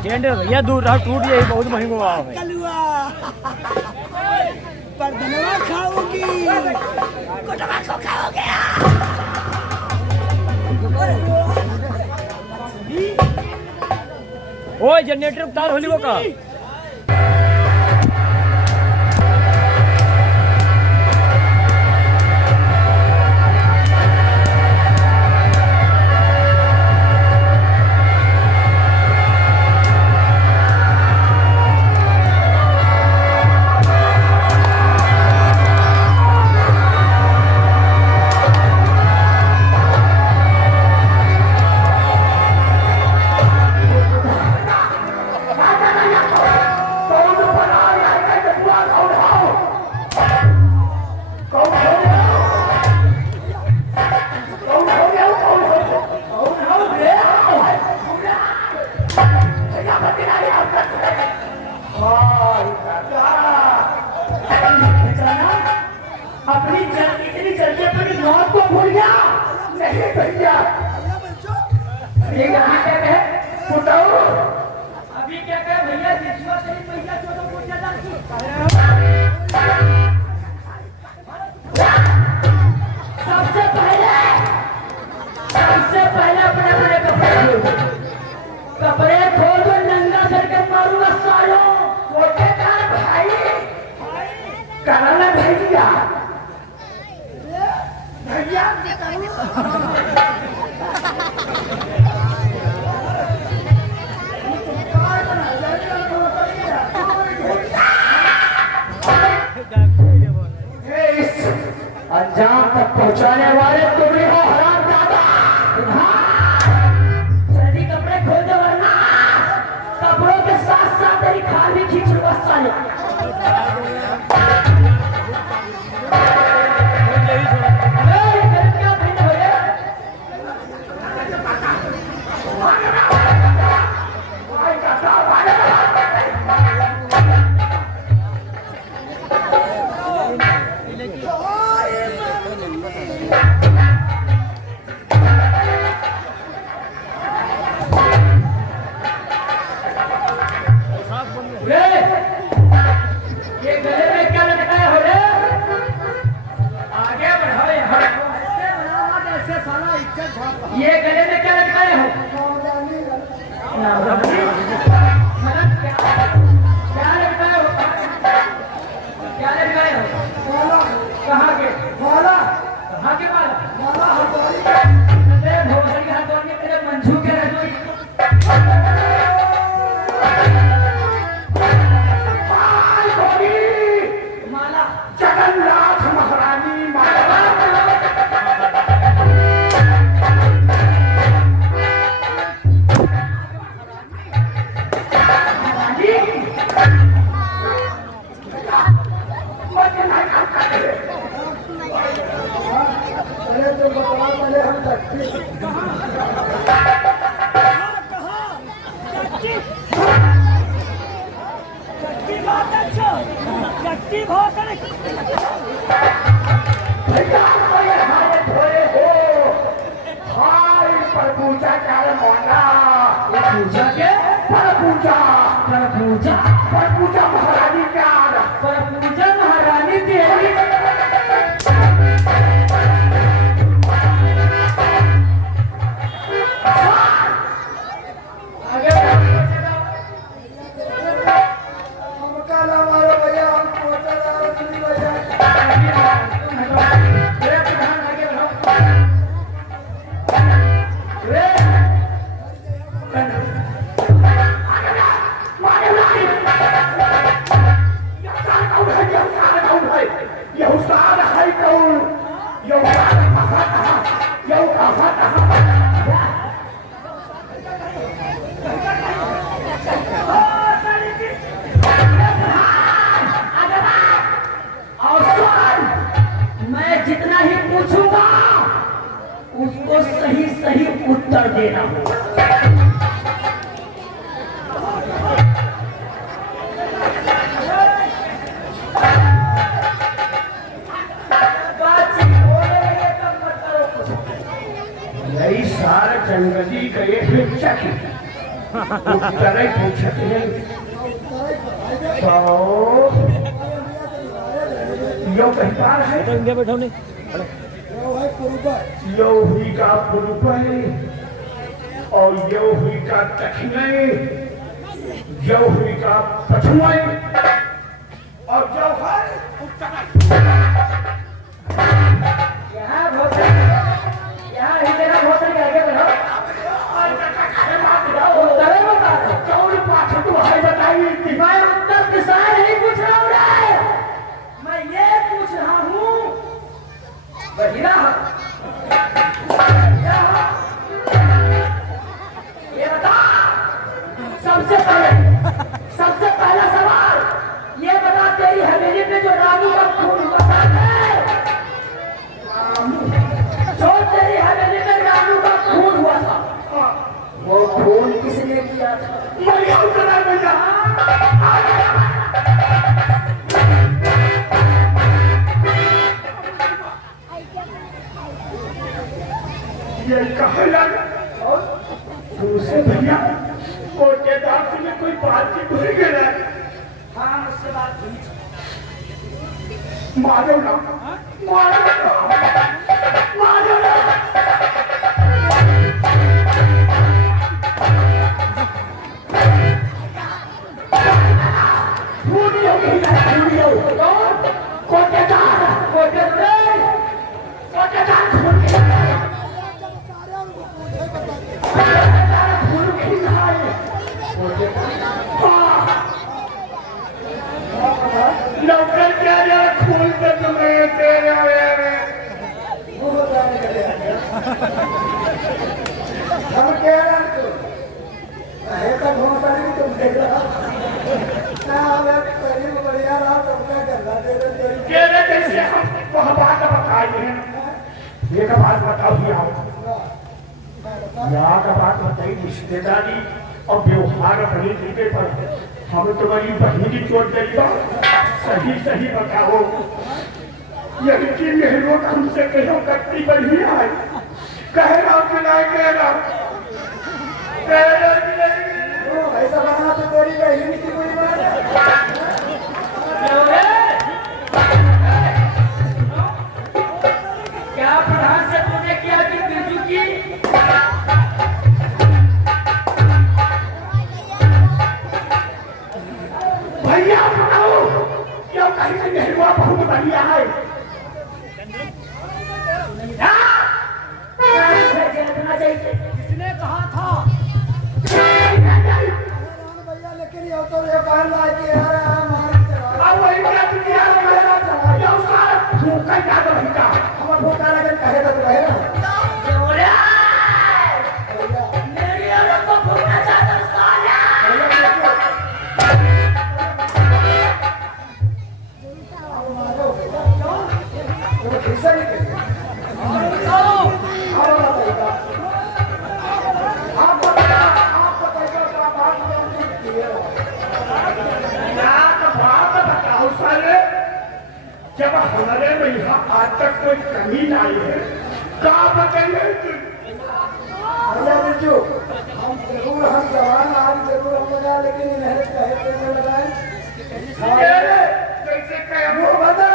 Stand भैया दूर रहा टूट जाए बहुत महंगो आओ है पर धनवा खाओगी कोटवा को खाओगे ओए जनरेटर उतार होली वो का अपनी इतनी जल्दी अपनी मौत को भूल गया नहीं भैया अभी क्या कहे फुटाओ अभी क्या कहे भैया जिसवा से पैसा चोदो को ज्यादा सबसे पहले अपने अपने कपड़े खोल दो नंगा करके मारूंगा सालों छोटे कान भाई कराना भैया भैया अंजाम तक पहुंचाने वाले तुम ही हो हरामजादा जल्दी कपड़े खोल दो वरना कपड़ों के साथ साथ तेरी खाल भी खींच लूंगा साले ये गले में क्या लटकाए हो क्या लटकाए हो क्या लटकाए हो कहाँ के माला कहाँ के माला भोसड़ी के हाथों में तेरे मंझू के माला जगन्नाथ महारानी माला पूजा महारानी का पूजा महारानी देवी उसको सही सही उत्तर देना होगा। यही सार जंगली गए फिर चकी उत्तर ही पूछते हैं तो यो कहता है तो इनके बैठो नहीं यो हुई का पुरुपय और यो हुई का दक्षिणय यो हुई का पछुआई और जो है यहाँ भोसड़ी यहाँ ही मेरा भोसड़ी आगे बढ़ो उत्तर बता दो चौड़ पाठ तो है बताइए मैं उत्तर दिशा नहीं पूछ रहा हूँ मैं ये पूछ रहा हूँ बहिरा ये बता सबसे पहला सवाल ये बता तेरी हवेली पे जो रानू का खून हुआ था जो तेरी हवेली में रानू का खून हुआ था वो खून किसने किया था ये कहला दूसरे भैया कोटेदार में कोई बातचीत हो गया हाँ मुझसे बात हुई मारो ना नौकर क्या खून पे तुम्हें तेरे हम कह रहे हैं तो घोषणा नहीं तुम देख रहा बढ़िया रहा सबका गंदा दे कैसे हम वह बात बताइए एक बात बताओ यहाँ का बात बताइए रिश्तेदारी और व्यवहार बनी तरीके पर हम तुम्हारी बहन की चोट गई सही बताओ यही मेहनत हमसे कहो कट्टी बढ़िया है कह रहा हूँ कि नहीं कह रहा ऐसा बना तो तेरी बहन की कोई बात क्या प्रधान से तूने किया कि बिरजू की भैया बताओ क्यों कहीं से नेहरुआ बहुत बढ़िया है किसने कहा था भैया लेकिन ये तो ये कहना है कि यार अब वही क्या दुनिया में कहना चला यो सारा भूखा क्या तो भूखा हम भूखा लगे कहे तो कहे ना मेरी औरत को भूखना चाहता साला जब हमारे में यहाँ आज तक कोई कमी आई है क्या बताइए भैया बिरजू हम जरूर हम जवान आज जरूर हम लगा लेकिन इन्हें कहे में लगाए कैसे कहे वो बता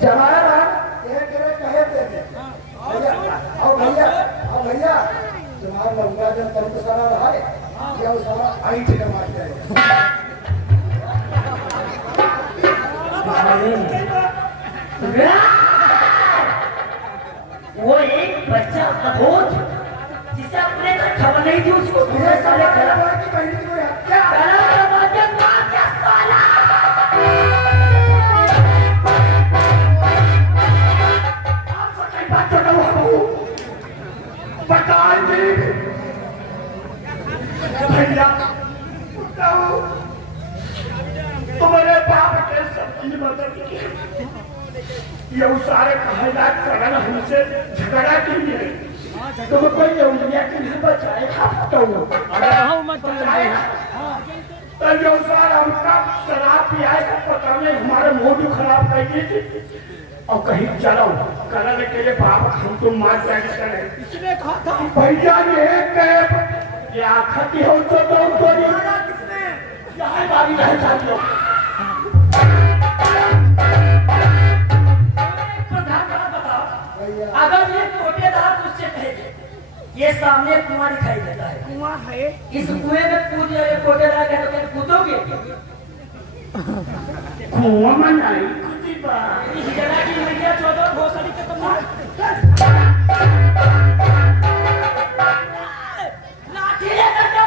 जवान ये कहे थे भैया तुम्हारा लंका जब तंत्र सारा रहा है या वो सारा आई थे मार जाएगा वो एक बच्चा कबूत जिसे अपने को खबर नहीं थी उसको पूरे साले खड़ा की बहन की हत्या भैया तुम्हारे बाप के सब्जी मतलब ये सारे कहला करना हमसे झगड़ा के लिए तुम कोई उंगलियां की नहीं बचाएगा तो जो सारा हमका शराब पियाएगा पता नहीं हमारे मूड खराब कर दी और कहीं चलो कलर के लिए बाप हम तो मार जाएंगे चले। किसने कहा था? भैया ने कैब क्या खती हो तो मारा किसने? यहाँ बाबी रह जाती हो। अगर ये कोटेदार तुझसे कहेंगे ये सामने कुआं दिखाई देता है, कुआं है। इस कुएं में कूद जाए कोटेदार कहे तो क्या कूदोगे? कुआं में नहीं कूदी बा। इस जगह की मैया 14 भोसड़ी के तुम लाठी लेकर चल।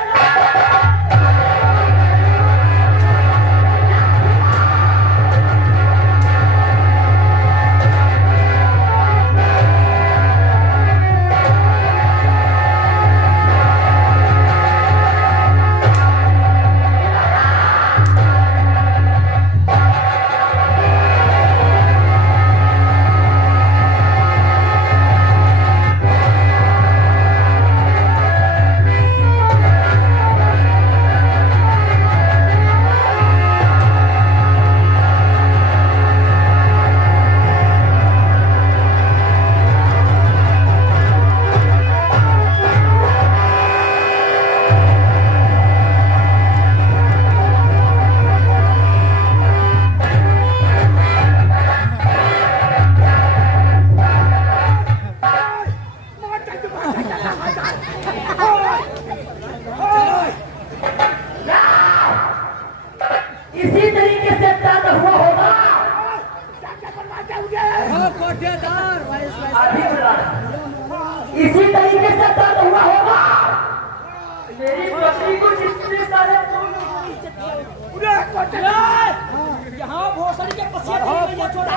इसी तरीके से दर्द हुआ होगा। कोटेदार अभी बुला रहा। इसी तरीके से दर्द हुआ होगा। मेरी बकरी को जिसने सारे यहाँ भोसड़ी के पसिया मैया छोड़ा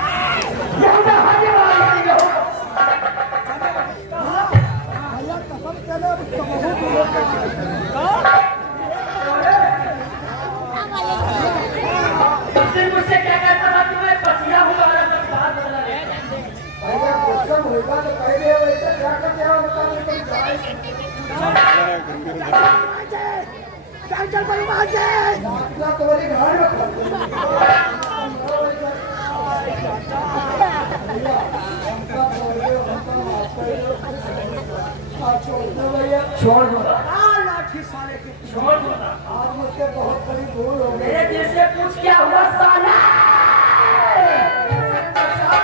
मुझसे क्या कहता था कि मैं पसिया हूँ और बस बात बदला ले। चल बलवान से छोड़ दूंगा। लाठी साले के छोड़ दूंगा। आज मुझसे बहुत बड़ी भूल हो गई। मेरे दिल से पूछ क्या हुआ साला?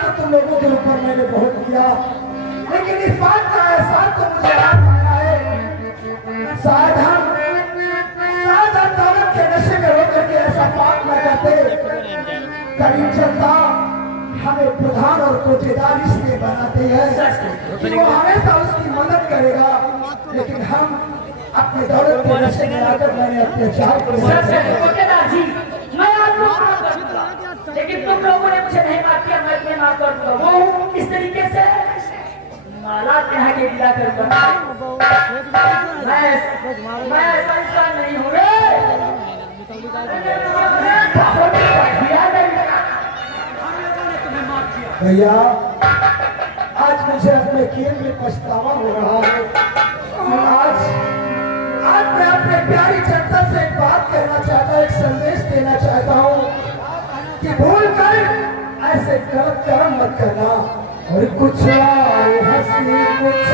तो तुम लोगों के ऊपर मैंने बहुत किया, लेकिन इस बात का एहसास तो मुझे आज आया है। शायद हम दौलत के नशे में होकर के ऐसा पाप न करते। करीब चलता हमें प्रधान और कोटेदार इसलिए बनाते हैं कि वो हमेशा उसकी मदद करेगा, लेकिन हम अपने दौलत के नशे में आकर मैंने अत्याचार कोटेदार जी, मैं आपको माफ कर दूंगा, लेकिन तुम लोगों ने मुझे नहीं माफ किया, मैं तुम्हें माफ कर दूंगा। वो इस तरीके से माला यहाँ के गिरा करूंगा। मैं ऐसा इंसान नहीं हूँ रे। भैया आज मुझे अपने खेल में पछतावा हो रहा है। आज मैं अपने प्यारी जनता से एक बात कहना चाहता हूँ, एक संदेश देना चाहता हूँ कि भूल कर ऐसे गलत कर्म मत करना। और कुछ आए हंसी कुछ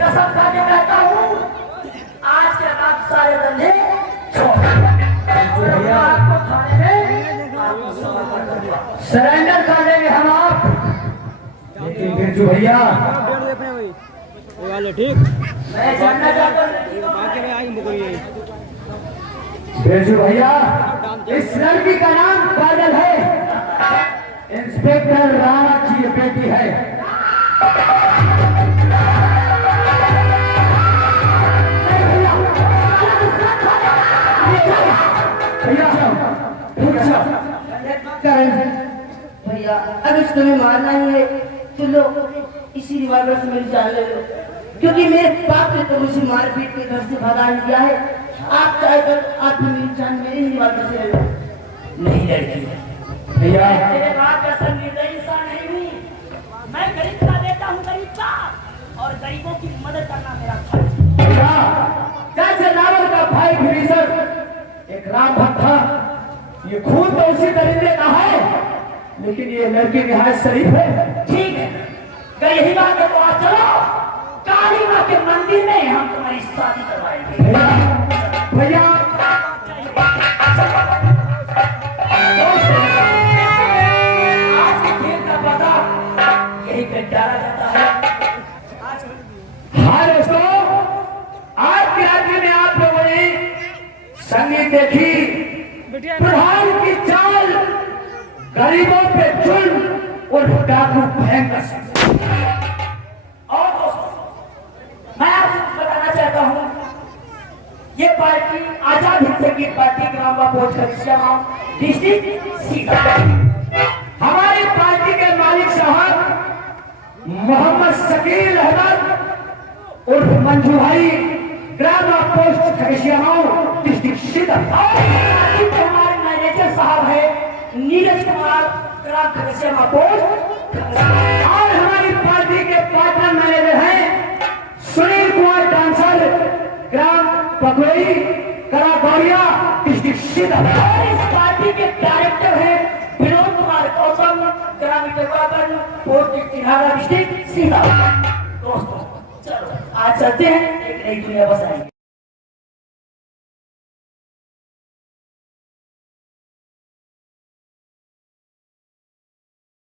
कसम खा के कहता हूँ, आज के बाद सारे धंधे छोड़। आपको थाने में सरेंडर कर देंगे हम आप। लेकिन बिरजू भैया ठीक मैं जानना चाहता हूँ बिरजू भैया, इस लड़की का नाम काजल है, इंस्पेक्टर राणा की बेटी है। भैया अगर तुम्हें मारना ही है तो लो इसी रिवाल्वर से मेरी जान ले लो, क्योंकि मेरे बाप ने तो मुझे मार पीट के घर से भगा दिया है। आप चाहे तो आप भी मेरी जान मेरे ही रिवाल्वर से ले लो। नहीं लड़की भैया तेरे बाप का सन निर्दयी इंसान नहीं हूँ। मैं गरीब का बेटा हूँ, गरीब का, और गरीबों की मदद करना मेरा फर्ज। भैया, जैसे रावण का भाई विभीषण एक राम भक्त था, ये खून तो उसी दरिंदे का है, लेकिन ये लड़की निहायत शरीफ है। ठीक है, अगर यही बात है तो आप चलो काली माँ के मंदिर में हम तुम्हारी शादी करवाएंगे। भैया आज के खेल का पता यही पे डाला जाता है। हाँ दोस्तों, आज के राज्य में आप लोगों ने संगीत देखी, प्रधान की चाल, गरीबों पे जुल्म और डाकू भयंकर। और दोस्तों, मैं आपको बताना चाहता हूँ, ये पार्टी आजाद हिंद संगीत पार्टी ग्राम पोस्ट डिस्ट्रिक्ट सीतापुर। हमारी पार्टी के मालिक साहब मोहम्मद शकील अहमद उर्फ मंजू भाई, ग्राम पोस्ट खगसियामाऊ, डिस्ट्रिक्ट सीतापुर। पार्टी के हमारे मैनेजर साहब है नीरज कुमार, ग्राम खगसियामाऊ पोस्ट। और हमारी पार्टी के पार्टनर मैनेजर हैं सुनील कुमार डांसर, ग्राम पकड़ी, करागौड़िया, डिस्ट्रिक्ट सीतापुर। और इस पार्टी के डायरेक्टर है विनोद कुमार गौतम, ग्राम इटवागढ़ पोस्ट डिस्ट्रिक्ट सीतापुर। दोस्तों चलो आज चलते हैं, एक नई दुनिया बसाएंगे।